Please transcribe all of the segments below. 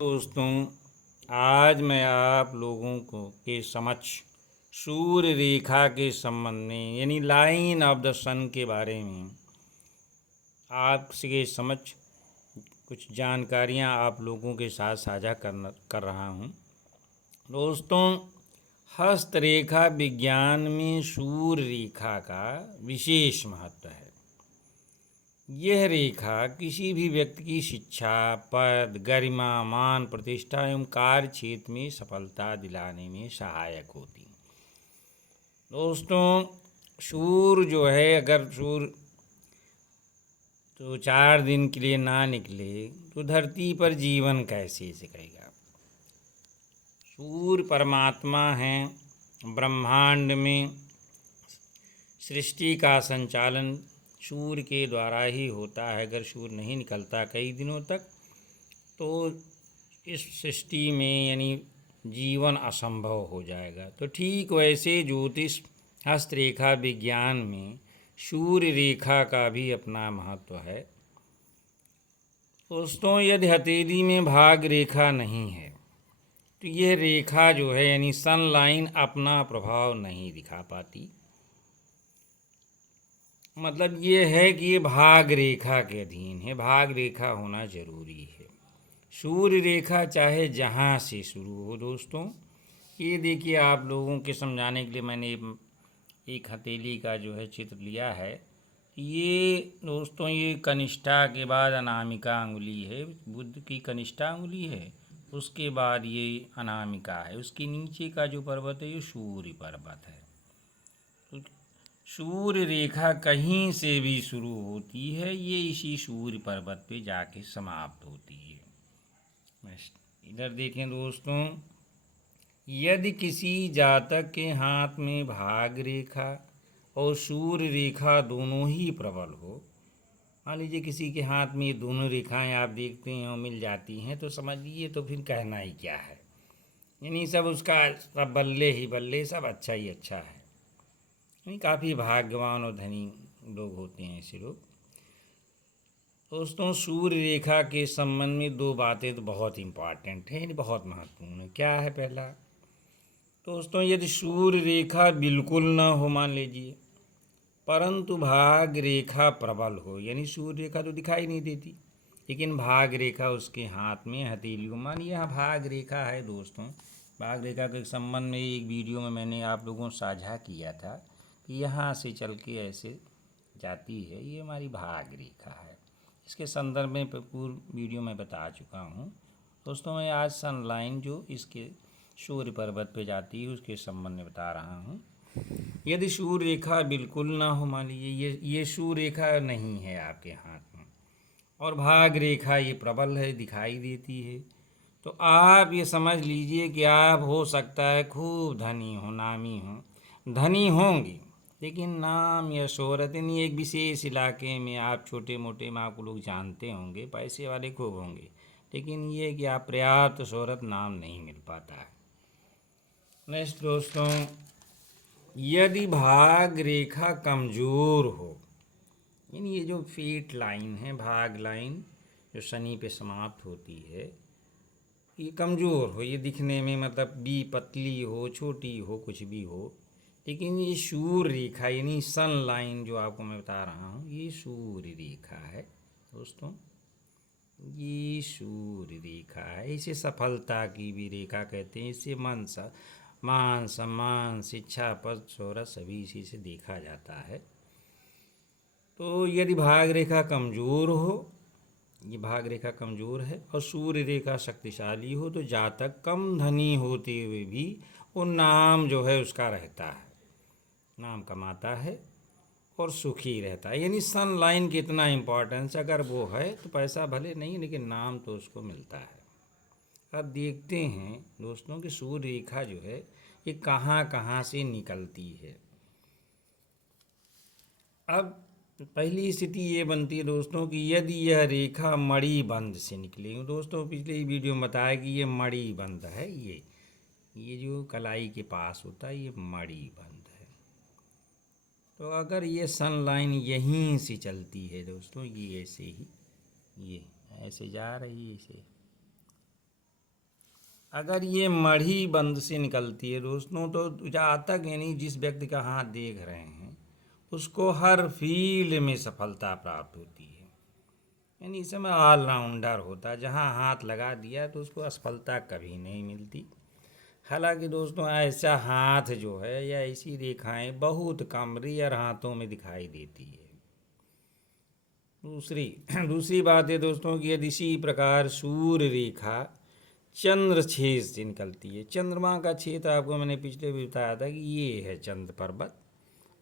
दोस्तों, आज मैं आप लोगों को के समक्ष सूर्य रेखा के संबंध में यानी लाइन ऑफ द सन के बारे में आपके समक्ष कुछ जानकारियां आप लोगों के साथ साझा कर रहा हूं। दोस्तों, हस्तरेखा विज्ञान में सूर्य रेखा का विशेष महत्व है। यह रेखा किसी भी व्यक्ति की शिक्षा, पद, गरिमा, मान, प्रतिष्ठा एवं कार्य क्षेत्र में सफलता दिलाने में सहायक होती। दोस्तों, सूर्य जो है, अगर सूर्य तो 4 दिन के लिए ना निकले तो धरती पर जीवन कैसे सिकेगा। सूर्य परमात्मा हैं। ब्रह्मांड में सृष्टि का संचालन सूर्य के द्वारा ही होता है। अगर सूर्य नहीं निकलता कई दिनों तक तो इस सृष्टि में यानी जीवन असंभव हो जाएगा। तो ठीक वैसे ज्योतिष हस्तरेखा विज्ञान में सूर्य रेखा का भी अपना महत्व है। दोस्तों, यदि हथेली में भाग रेखा नहीं है तो यह रेखा जो है यानी सन लाइन अपना प्रभाव नहीं दिखा पाती। मतलब ये है कि ये भाग रेखा के अधीन है। भाग रेखा होना जरूरी है। सूर्य रेखा चाहे जहाँ से शुरू हो। दोस्तों, ये देखिए, आप लोगों के समझाने के लिए मैंने एक हथेली का जो है चित्र लिया है। ये दोस्तों, ये कनिष्ठा के बाद अनामिका अंगुली है। बुध की कनिष्ठा अंगुली है, उसके बाद ये अनामिका है, उसके नीचे का जो पर्वत है ये सूर्य पर्वत है। तो सूर्य रेखा कहीं से भी शुरू होती है, ये इसी सूर्य पर्वत पे जाके समाप्त होती है। इधर देखें दोस्तों, यदि किसी जातक के हाथ में भाग रेखा और सूर्य रेखा दोनों ही प्रबल हो, मान लीजिए किसी के हाथ में ये दोनों रेखाएं आप देखते हैं और मिल जाती हैं, तो समझिए तो फिर कहना ही क्या है। यानी सब उसका सब बल्ले ही बल्ले, सब अच्छा ही अच्छा है। यानी काफ़ी भाग्यवान और धनी लोग होते हैं ऐसे लोग। दोस्तों, सूर्य रेखा के संबंध में 2 बातें तो बहुत इम्पॉर्टेंट हैं, बहुत महत्वपूर्ण है। क्या है पहला? दोस्तों, यदि सूर्य रेखा बिल्कुल ना हो, मान लीजिए, परंतु भाग रेखा प्रबल हो, यानी सूर्य रेखा तो दिखाई नहीं देती लेकिन भाग रेखा उसके हाथ में हथेली को, मानिए यहाँ भाग रेखा है। दोस्तों, भाग रेखा के संबंध में एक वीडियो में मैंने आप लोगों को साझा किया था कि यहाँ से चल के ऐसे जाती है, ये हमारी भाग रेखा है। इसके संदर्भ में पूर्व वीडियो में बता चुका हूँ। दोस्तों, मैं आज सनलाइन जो इसके सूर्य पर्वत पे जाती है उसके संबंध में बता रहा हूँ। यदि सूर्य रेखा बिल्कुल ना हो, मान लीजिए ये सूर्य रेखा नहीं है आपके हाथ में और भाग रेखा ये प्रबल है, दिखाई देती है, तो आप ये समझ लीजिए कि आप हो सकता है खूब धनी हो, नामी हो, धनी होंगे, लेकिन नाम या शोहरत यानी एक विशेष इलाके में आप छोटे मोटे में आपको लोग जानते होंगे, पैसे वाले खूब होंगे, लेकिन ये कि आप पर्याप्त शोहरत नाम नहीं मिल पाता है। नेक्स्ट दोस्तों, यदि भाग रेखा कमज़ोर हो, यानी ये जो फेट लाइन है, भाग लाइन जो शनि पे समाप्त होती है, ये कमज़ोर हो, ये दिखने में मतलब बी पतली हो, छोटी हो, कुछ भी हो, लेकिन ये सूर्य रेखा यानी सन लाइन जो आपको मैं बता रहा हूँ, ये सूर्य रेखा है। दोस्तों, ये सूर्य रेखा है। इसे सफलता की भी रेखा कहते हैं। इसे मान सम्मान, शिक्षा, पद, शोहरत सभी इसी से देखा जाता है। तो यदि भाग रेखा कमज़ोर हो, ये भाग रेखा कमज़ोर है और सूर्य रेखा शक्तिशाली हो, तो जातक कम धनी होते हुए भी वो नाम जो है उसका रहता है, नाम कमाता है और सुखी रहता है। यानी सन लाइन की इतना इम्पोर्टेंस, अगर वो है तो पैसा भले नहीं लेकिन नाम तो उसको मिलता है। अब देखते हैं दोस्तों कि सूर्य रेखा जो है ये कहाँ कहाँ से निकलती है। अब पहली स्थिति ये बनती है दोस्तों कि यदि यह रेखा मणि बंध से निकले। दोस्तों, पिछले वीडियो में बताया कि ये मणि बंध है, ये जो कलाई के पास होता है ये मणि बंध है। तो अगर ये सन लाइन यहीं से चलती है दोस्तों, ये ऐसे ही, ये ऐसे जा रही है, ऐसे अगर ये मढ़ी बंद से निकलती है दोस्तों, तो जहाँ तक यानी जिस व्यक्ति का हाथ देख रहे हैं उसको हर फील्ड में सफलता प्राप्त होती है। यानी इस समय ऑलराउंडर होता है, जहाँ हाथ लगा दिया तो उसको असफलता कभी नहीं मिलती। हालांकि दोस्तों ऐसा हाथ जो है या ऐसी रेखाएं बहुत कम रेयर हाथों में दिखाई देती है। दूसरी दूसरी बात है दोस्तों कि यदि इसी प्रकार सूर्य रेखा चंद्र छेद से निकलती है, चंद्रमा का छेद आपको मैंने पिछले भी बताया था कि ये है चंद्र पर्वत।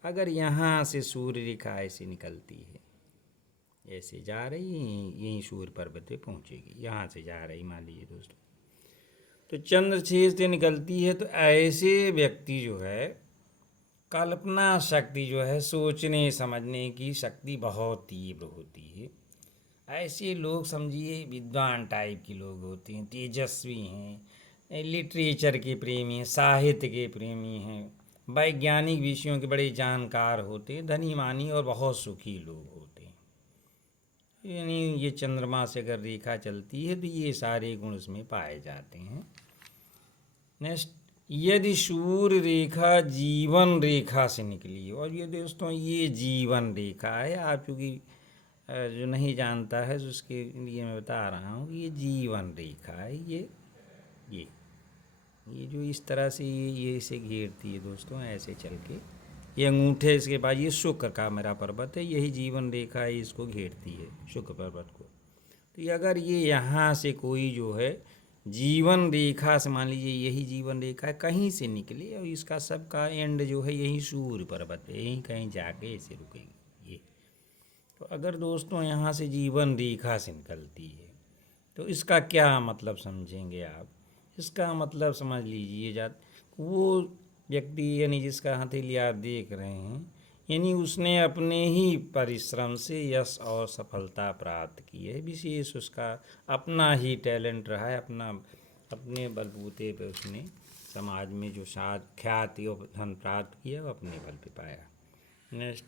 अगर यहाँ से सूर्य रेखा ऐसे निकलती है, ऐसे जा रही यहीं सूर्य पर्वत पे पहुँचेगी, यहाँ से जा रही मान लीजिए दोस्तों, तो चंद्र छेद से निकलती है, तो ऐसे व्यक्ति जो है कल्पना शक्ति जो है, सोचने समझने की शक्ति बहुत तीव्र होती है। ऐसे लोग समझिए विद्वान टाइप के लोग होते हैं, तेजस्वी हैं, लिटरेचर के प्रेमी हैं, साहित्य के प्रेमी हैं, वैज्ञानिक विषयों के बड़े जानकार होते हैं, धनी मानी और बहुत सुखी लोग होते हैं। यानी ये चंद्रमा से अगर रेखा चलती है तो ये सारे गुण उसमें पाए जाते हैं। नेक्स्ट, यदि सूर्य रेखा जीवन रेखा से निकली, और ये दोस्तों ये जीवन रेखा है, आप चूँकि जो नहीं जानता है तो उसके लिए मैं बता रहा हूँ कि ये जीवन रेखा है। ये ये जो इस तरह से ये इसे घेरती है दोस्तों, ऐसे चल के ये अंगूठे इसके बाद ये शुक्र का मेरा पर्वत है, यही जीवन रेखा है, इसको घेरती है शुक्र पर्वत को। तो ये अगर ये यहाँ से कोई जो है जीवन रेखा से, मान लीजिए यही जीवन रेखा कहीं से निकले और इसका सबका एंड जो है यही सूर्य पर्वत है, यहीं कहीं जाके ऐसे रुकेगी ये। तो अगर दोस्तों यहाँ से जीवन रेखा से निकलती है तो इसका क्या मतलब समझेंगे आप? इसका मतलब समझ लीजिए वो व्यक्ति यानी जिसका हथेली आप देख रहे हैं, यानी उसने अपने ही परिश्रम से यश और सफलता प्राप्त की है, विशेष उसका अपना ही टैलेंट रहा है, अपने बलबूते पे उसने समाज में जो ख्याति और धन प्राप्त किया वो अपने बल पे पाया। नेक्स्ट,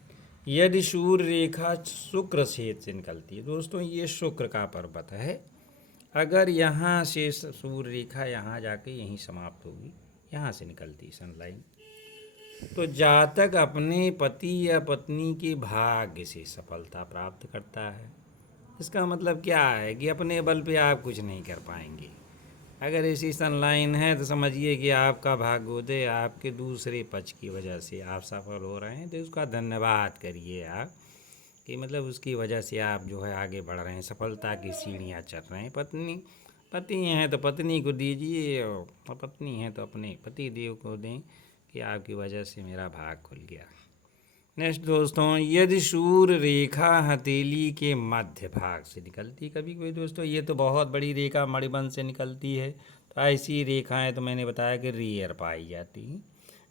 यदि सूर्य रेखा शुक्र छेद से निकलती है, दोस्तों ये शुक्र का पर्वत है। अगर यहाँ से सूर्य रेखा यहाँ जाके यहीं समाप्त होगी, यहाँ से निकलती सनलाइन, तो जातक अपने पति या पत्नी के भाग्य से सफलता प्राप्त करता है। इसका मतलब क्या है कि अपने बल पे आप कुछ नहीं कर पाएंगे। अगर ऐसी सनलाइन है तो समझिए कि आपका भाग्योदय आपके दूसरे पक्ष की वजह से आप सफल हो रहे हैं, तो उसका धन्यवाद करिए आप कि मतलब उसकी वजह से आप जो है आगे बढ़ रहे हैं, सफलता की सीढ़ियाँ चढ़ रहे हैं। पति हैं तो पत्नी को दीजिए, और पत्नी हैं तो अपने पति देव को दें कि आपकी वजह से मेरा भाग खुल गया। नेक्स्ट दोस्तों, यदि सूर्य रेखा हथेली के मध्य भाग से निकलती, कभी कभी दोस्तों ये तो बहुत बड़ी रेखा मणिबंध से निकलती है, तो ऐसी रेखाएं तो मैंने बताया कि रेयर पाई जाती हैं।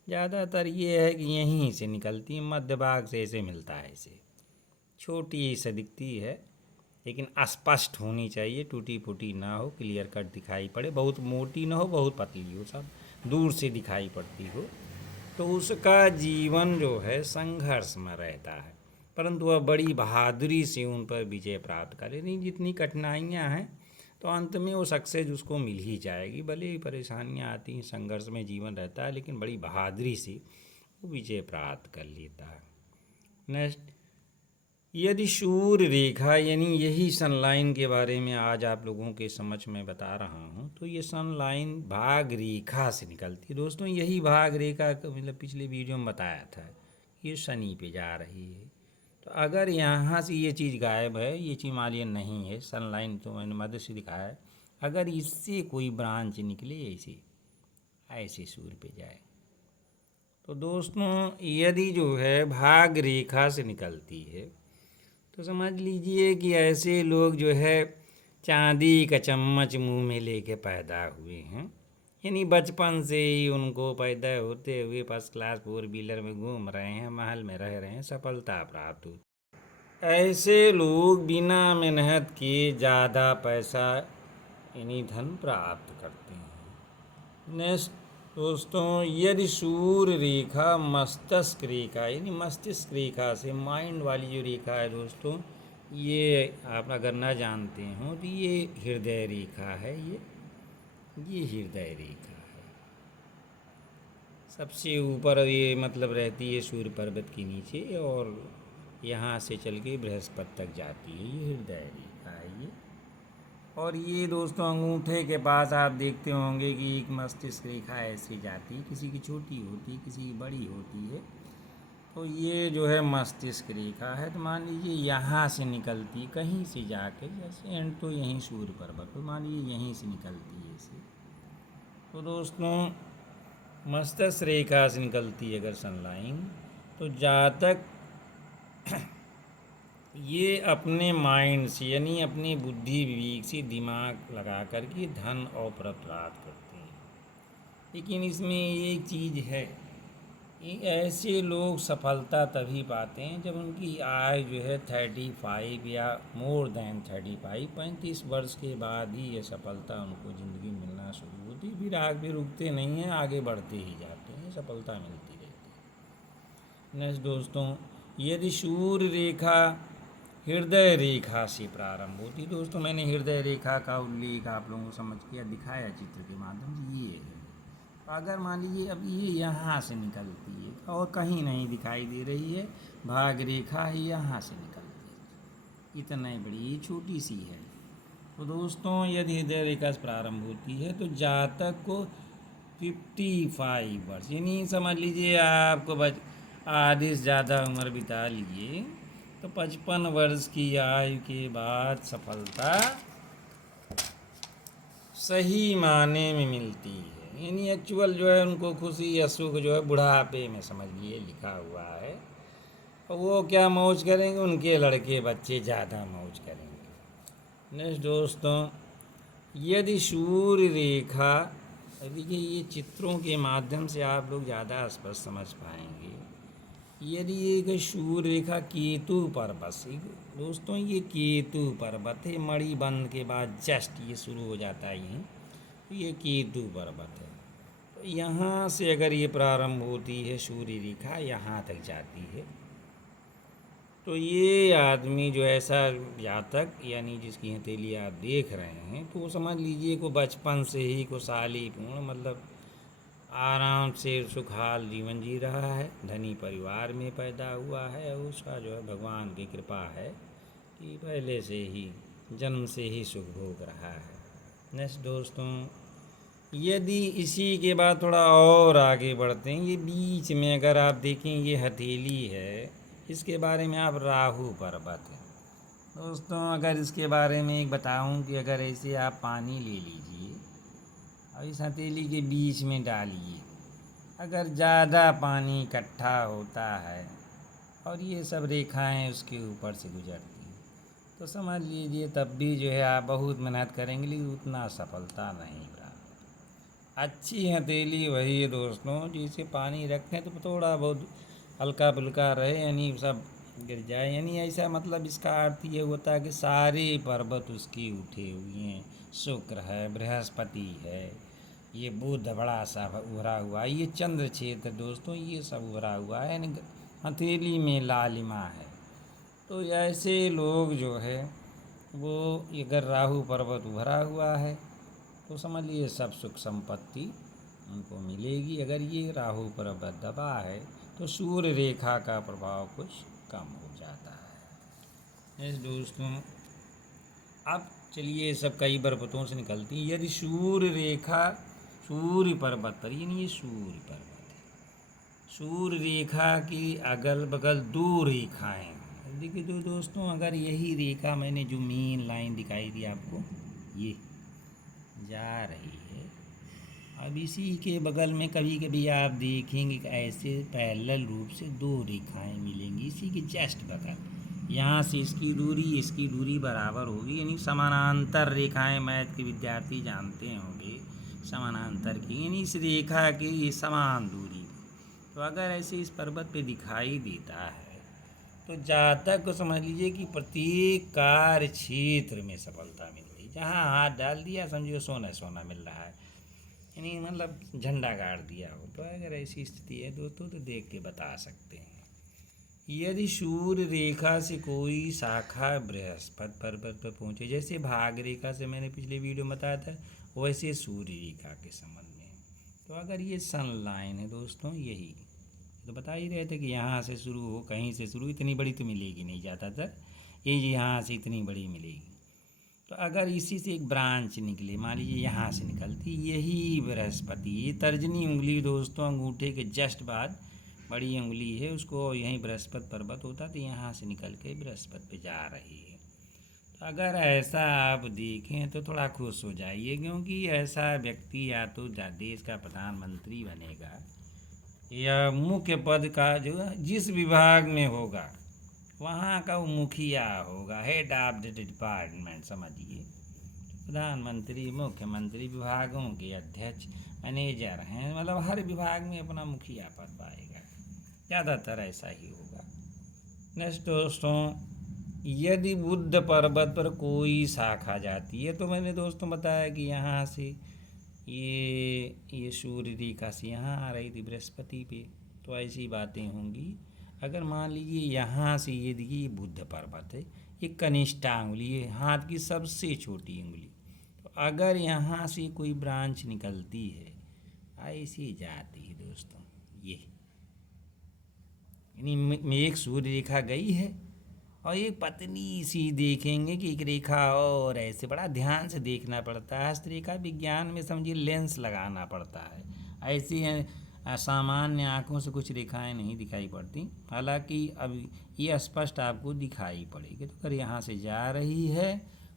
ज़्यादातर ये है कि यहीं से निकलती है, मध्य भाग से ऐसे मिलता है, ऐसे छोटी सी दिखती है लेकिन स्पष्ट होनी चाहिए, टूटी फूटी ना हो, क्लियर कट दिखाई पड़े, बहुत मोटी ना हो बहुत पतली हो, सब दूर से दिखाई पड़ती हो, तो उसका जीवन जो है संघर्ष में रहता है, परंतु वह बड़ी बहादुरी से उन पर विजय प्राप्त करे। नहीं, जितनी कठिनाइयाँ हैं तो अंत में वो सक्सेस उसको मिल ही जाएगी, भले ही परेशानियाँ आती हैं, संघर्ष में जीवन रहता है, लेकिन बड़ी बहादुरी से वो विजय प्राप्त कर लेता है। नेक्स्ट, यदि सूर्य रेखा यानी यही सनलाइन के बारे में आज आप लोगों के समझ में बता रहा हूँ, तो ये सनलाइन भाग रेखा से निकलती है दोस्तों। यही भाग रेखा मतलब पिछले वीडियो में बताया था, ये शनि पे जा रही है। तो अगर यहाँ से ये चीज़ गायब है, ये चीज़ मालियन नहीं है, सनलाइन तो मैंने मध्य से दिखाया है, अगर इससे कोई ब्रांच निकले ऐसे ऐसे सूर्य पे जाए, तो दोस्तों यदि जो है भाग रेखा से निकलती है तो समझ लीजिए कि ऐसे लोग जो है चांदी का चम्मच मुंह में लेके पैदा हुए हैं, यानी बचपन से ही उनको पैदा होते हुए फर्स्ट क्लास 4 व्हीलर में घूम रहे हैं, महल में रह रहे हैं, सफलता प्राप्त हुई। ऐसे लोग बिना मेहनत किए ज़्यादा पैसा यानी धन प्राप्त करते हैं। नेक्स्ट दोस्तों, यदि सूर्य रेखा मस्तिष्क रेखा यानी मस्तिष्क रेखा से, माइंड वाली जो रेखा है दोस्तों, ये आप अगर ना जानते हो तो ये हृदय रेखा है। ये ये हृदय रेखा है। सबसे ऊपर ये मतलब रहती है सूर्य पर्वत के नीचे, और यहाँ से चल के बृहस्पति तक जाती है। ये हृदय रेखा है ये। और ये दोस्तों अंगूठे के पास आप देखते होंगे कि एक मस्तिष्क रेखा ऐसे जाती है, किसी की छोटी होती है, किसी की बड़ी होती है। तो ये जो है मस्तिष्क रेखा है। तो मान लीजिए यहाँ से निकलती कहीं से जाके, जैसे एंड तो यहीं सूर्य पर्वत, तो मान लीजिए यहीं से निकलती है इसे। तो दोस्तों मस्तिष्क रेखा से निकलती है अगर सनलाइन, तो जातक ये अपने माइंड से यानी अपनी बुद्धि विवेक से दिमाग लगा करके धन और प्राप्त करते हैं। लेकिन इसमें एक चीज़ है, ये ऐसे लोग सफलता तभी पाते हैं जब उनकी आय जो है 35 या मोर देन 35 वर्ष के बाद ही ये सफलता उनको ज़िंदगी मिलना शुरू होती। फिर आगे रुकते नहीं हैं, आगे बढ़ते ही जाते हैं, सफलता मिलती रहती है। नेक्स्ट दोस्तों, यदि सूर्य रेखा हृदय रेखा से प्रारंभ होती, दोस्तों मैंने हृदय रेखा का उल्लेख आप लोगों को समझ के दिखाया चित्र के माध्यम से। ये है, अगर मान लीजिए अब ये यहाँ से निकलती है और कहीं नहीं दिखाई दे रही है, भाग रेखा ही यहाँ से निकलती है, इतना ही बड़ी छोटी सी है। तो दोस्तों यदि हृदय रेखा से प्रारंभ होती है तो जातक को 55 वर्ष यानी समझ लीजिए आपको आधे से ज़्यादा उम्र बिता लीजिए, तो 55 वर्ष की आयु के बाद सफलता सही माने में मिलती है। यानी एक्चुअल जो है उनको खुशी या सुख जो है बुढ़ापे में समझ लिए लिखा हुआ है। और वो क्या मौज करेंगे, उनके लड़के बच्चे ज़्यादा मौज करेंगे। नेक्स्ट दोस्तों, यदि सूर्य रेखा, देखिए ये चित्रों के माध्यम से आप लोग ज़्यादा स्पष्ट समझ पाएंगे। यदि एक सूर्य रेखा केतु पर्वत से, दोस्तों ये केतु पर्वत है, मणिबंध के बाद जस्ट ये शुरू हो जाता है यहीं, तो ये केतु पर्वत है। तो यहाँ से अगर ये प्रारंभ होती है सूर्य रेखा यहाँ तक जाती है, तो ये आदमी जो ऐसा जातक यानी जिसकी हथेली आप देख रहे हैं, तो समझ लीजिए को बचपन से ही खुशहाली पूर्ण मतलब आराम से सुखहाल जीवन जी रहा है, धनी परिवार में पैदा हुआ है, और उसका जो है भगवान की कृपा है कि पहले से ही जन्म से ही सुख भोग रहा है। नेक्स्ट दोस्तों, यदि इसी के बाद थोड़ा और आगे बढ़ते हैं, ये बीच में अगर आप देखें ये हथेली है, इसके बारे में आप राहु पर्वत है। दोस्तों अगर इसके बारे में एक बताऊं कि अगर ऐसे आप पानी ले लीजिए और इस हथेली के बीच में डालिए, अगर ज़्यादा पानी इकट्ठा होता है और ये सब रेखाएं उसके ऊपर से गुजरती हैं, तो समझ लीजिए तब भी जो है आप बहुत मेहनत करेंगे लेकिन उतना सफलता नहीं प्राप्त। अच्छी हथेली वही है दोस्तों जिसे पानी रखें तो थोड़ा बहुत हल्का फुल्का रहे, यानी सब गिर जाए, यानी ऐसा मतलब इसका अर्थ ये होता है कि सारे पर्वत उसकी उठे हुए हैं, शुक्र है, बृहस्पति है, ये बुध बड़ा सा उभरा हुआ है, ये चंद्र क्षेत्र दोस्तों ये सब उभरा हुआ है, यानी हथेली में लालिमा है। तो ऐसे लोग जो है वो अगर राहु पर्वत उभरा हुआ है तो समझ लीजिए सब सुख संपत्ति उनको मिलेगी। अगर ये राहु पर्वत दबा है तो सूर्य रेखा का प्रभाव कुछ कम हो जाता है। इस दोस्तों अब चलिए सब कई पर्वतों से निकलती है। यदि सूर्य रेखा सूर्य पर्वत पर, यानी ये सूर्य पर्वत है, सूर्य रेखा की अगल बगल दो रेखाएं, देखिए तो दोस्तों अगर यही रेखा मैंने जो मेन लाइन दिखाई दी आपको ये जा रही है, अब इसी के बगल में कभी कभी आप देखेंगे कि ऐसे पैरेलल रूप से दो रेखाएं मिलेंगी इसी के जस्ट बगल, यहाँ से इसकी दूरी बराबर होगी, यानी समानांतर रेखाएं मैथ के विद्यार्थी जानते होंगे समानांतर की, यानी इस रेखा की समान दूरी। तो अगर ऐसे इस पर्वत पे दिखाई देता है तो जातक को समझ लीजिए कि प्रत्येक कार्य क्षेत्र में सफलता मिल रही, जहाँ हाथ डाल दिया समझिए सोना सोना मिल रहा है, यानी मतलब झंडा गाड़ दिया हो। तो अगर ऐसी स्थिति है दोस्तों तो देख के बता सकते हैं। यदि सूर्य रेखा से कोई शाखा बृहस्पति पर्वत पर पहुँचे, जैसे भाग रेखा से मैंने पिछले वीडियो में बताया था, वैसे सूर्य रेखा के संबंध में। तो अगर ये सन लाइन है दोस्तों, यही तो बता ही रहे थे कि यहाँ से शुरू हो, कहीं से शुरू, इतनी बड़ी तो मिलेगी नहीं ज़्यादातर, ये यहाँ से इतनी बड़ी मिलेगी। तो अगर इसी से एक ब्रांच निकले, मान लीजिए यहाँ से निकलती, यही बृहस्पति, ये तर्जनी उंगली दोस्तों अंगूठे के जस्ट बाद बड़ी उंगली है, उसको यहीं बृहस्पति पर्वत होता, तो यहाँ से निकल के बृहस्पति पे जा रही है। तो अगर ऐसा आप देखें तो थोड़ा खुश हो जाइए, क्योंकि ऐसा व्यक्ति या तो देश का प्रधानमंत्री बनेगा या मुख्य पद का जो जिस विभाग में होगा वहाँ का वो मुखिया होगा, हेड ऑफ द डिपार्टमेंट समझिए। प्रधानमंत्री, मुख्यमंत्री, विभागों के अध्यक्ष, मैनेजर हैं, मतलब हर विभाग में अपना मुखिया पद पाएगा, ज़्यादातर ऐसा ही होगा। नेक्स्ट दोस्तों, यदि बुध पर्वत पर कोई शाखा जाती है, तो मैंने दोस्तों बताया कि यहाँ से ये सूर्य रेखा से यहाँ आ रही थी बृहस्पति पे, तो ऐसी बातें होंगी। अगर मान लीजिए यहाँ से ये देखिए बुध पर्वत है, ये कनिष्ठा उंगली है, हाथ की सबसे छोटी उंगली, तो अगर यहाँ से कोई ब्रांच निकलती है, ऐसी जाती है दोस्तों, ये यानी एक सूर्य रेखा गई है और एक पतली सी देखेंगे कि एक रेखा और ऐसे, बड़ा ध्यान से देखना पड़ता है, हस्तरेखा विज्ञान में समझिए लेंस लगाना पड़ता है, ऐसी सामान्य आँखों से कुछ रेखाएं नहीं दिखाई पड़ती, हालांकि अब ये स्पष्ट आपको दिखाई पड़ेगी। तो अगर यहाँ से जा रही है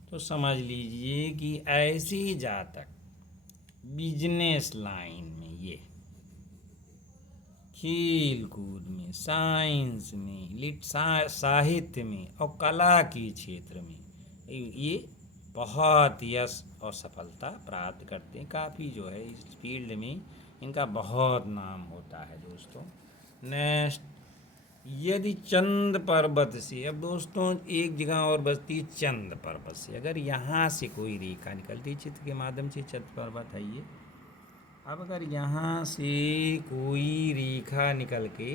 तो समझ लीजिए कि ऐसी जातक बिजनेस लाइन में, ये खेल कूद में, साइंस में, साहित्य में और कला के क्षेत्र में ये बहुत यश और सफलता प्राप्त करते हैं। काफ़ी जो है इस फील्ड में इनका बहुत नाम होता है दोस्तों। नेक्स्ट, यदि चंद पर्वत से, अब दोस्तों एक जगह और बचती है चंद पर्वत से, अगर यहाँ से कोई रेखा निकलती, चित्र के माध्यम से चंद पर्वत है ये, अब अगर यहाँ से कोई रेखा निकल के,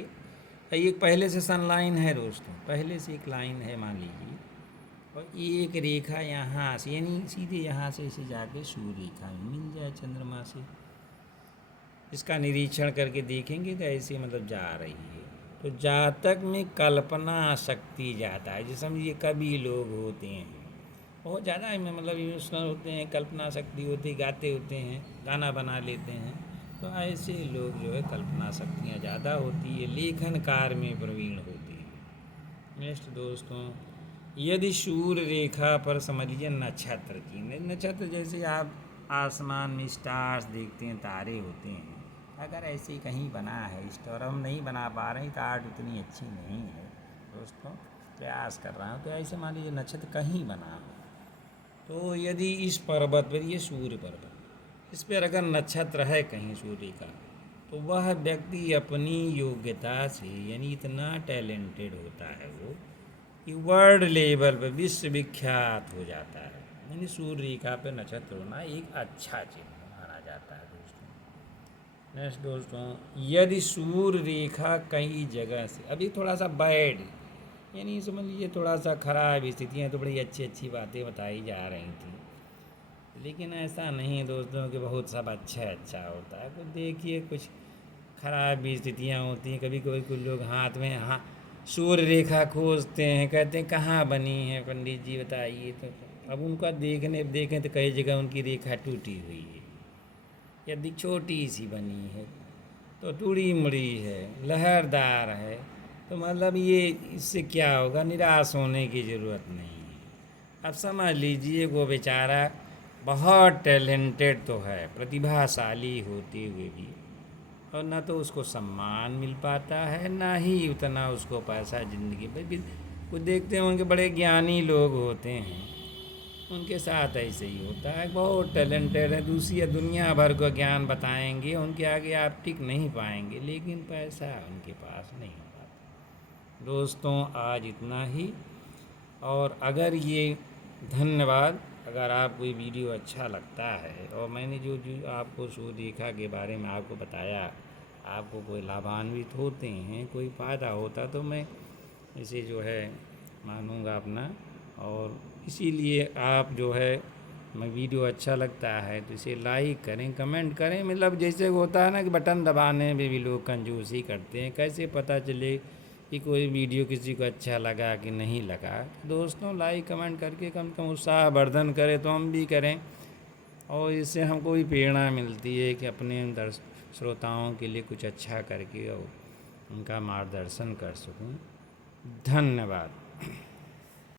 एक पहले से सन लाइन है दोस्तों, पहले से एक लाइन है मान लीजिए, और एक रेखा यहाँ से, यानी सीधे यहाँ से इसे जाके सूर्य रेखा में मिल जाए चंद्रमा से, इसका निरीक्षण करके देखेंगे तो ऐसे मतलब जा रही है। तो जातक में कल्पना शक्ति ज़्यादा है, जैसे समझिए कवि लोग होते हैं, बहुत ज़्यादा में मतलब इमोशनल होते हैं, कल्पना शक्ति होती, गाते होते हैं, गाना बना लेते हैं, तो ऐसे लोग जो है कल्पना शक्तियाँ ज़्यादा होती है, लेखन कार्य में प्रवीण होते हैं। नेक्स्ट दोस्तों, यदि सूर्य रेखा पर समझ लीजिए नक्षत्र की, नक्षत्र जैसे आप आसमान में स्टार्स देखते हैं, तारे होते हैं, अगर ऐसे कहीं बना है स्टार, हम नहीं बना पा रहे हैं तो आर्ट उतनी अच्छी नहीं है दोस्तों, प्रयास कर रहा हूँ, तो ऐसे मान लीजिए नक्षत्र कहीं बना हो, तो यदि इस पर्वत पर, ये सूर्य पर्वत, इस पर अगर नक्षत्र है कहीं सूर्य का, तो वह व्यक्ति अपनी योग्यता से, यानी इतना टैलेंटेड होता है वो कि वर्ल्ड लेवल पर विश्व विख्यात हो जाता है। यानी सूर्य रेखा पर नक्षत्र होना एक अच्छा चिन्ह माना जाता है दोस्तों। नेक्स्ट दोस्तों, यदि सूर्य रेखा कई जगह से, अभी थोड़ा सा बैड, यानी समझ लीजिए थोड़ा सा खराब स्थितियाँ, तो बड़ी अच्छी अच्छी बातें बताई जा रही थी, लेकिन ऐसा नहीं है दोस्तों कि बहुत सब अच्छा होता है। कुछ देखिए कुछ खराब भी स्थितियाँ होती हैं, कभी कभी कुछ लोग हाथ में सूर्य रेखा खोजते हैं, कहते हैं कहाँ बनी है पंडित जी बताइए, तो अब उनका देखें तो कई जगह उनकी रेखा टूटी हुई है, यदि छोटी सी बनी है तो टूड़ी मुड़ी है, लहरदार है, तो मतलब ये इससे क्या होगा, निराश होने की ज़रूरत नहीं है। अब समझ लीजिए वो बेचारा बहुत टैलेंटेड तो है, प्रतिभाशाली होते हुए भी, और ना तो उसको सम्मान मिल पाता है, ना ही उतना उसको पैसा ज़िंदगी में। कुछ देखते होंगे बड़े ज्ञानी लोग होते हैं, उनके साथ ऐसे ही होता है, बहुत टैलेंटेड है, दूसरी दुनिया भर को ज्ञान बताएंगे, उनके आगे आप टिक नहीं पाएंगे, लेकिन पैसा उनके पास नहीं होता। दोस्तों आज इतना ही, और अगर ये धन्यवाद, अगर आपको ये वीडियो अच्छा लगता है और मैंने जो आपको सूर्य रेखा के बारे में आपको बताया, आपको कोई लाभान्वित होते हैं, कोई फ़ायदा होता, तो मैं इसे जो है मानूँगा अपना, और इसीलिए आप जो है मैं वीडियो अच्छा लगता है तो इसे लाइक करें, कमेंट करें। मतलब जैसे होता है ना कि बटन दबाने में भी लोग कंजूसी करते हैं, कैसे पता चले कि कोई वीडियो किसी को अच्छा लगा कि नहीं लगा। दोस्तों लाइक कमेंट करके कम से कम उत्साहवर्धन करें तो हम भी करें, और इससे हमको भी प्रेरणा मिलती है कि अपने श्रोताओं के लिए कुछ अच्छा करके और उनका मार्गदर्शन कर सकूं। धन्यवाद।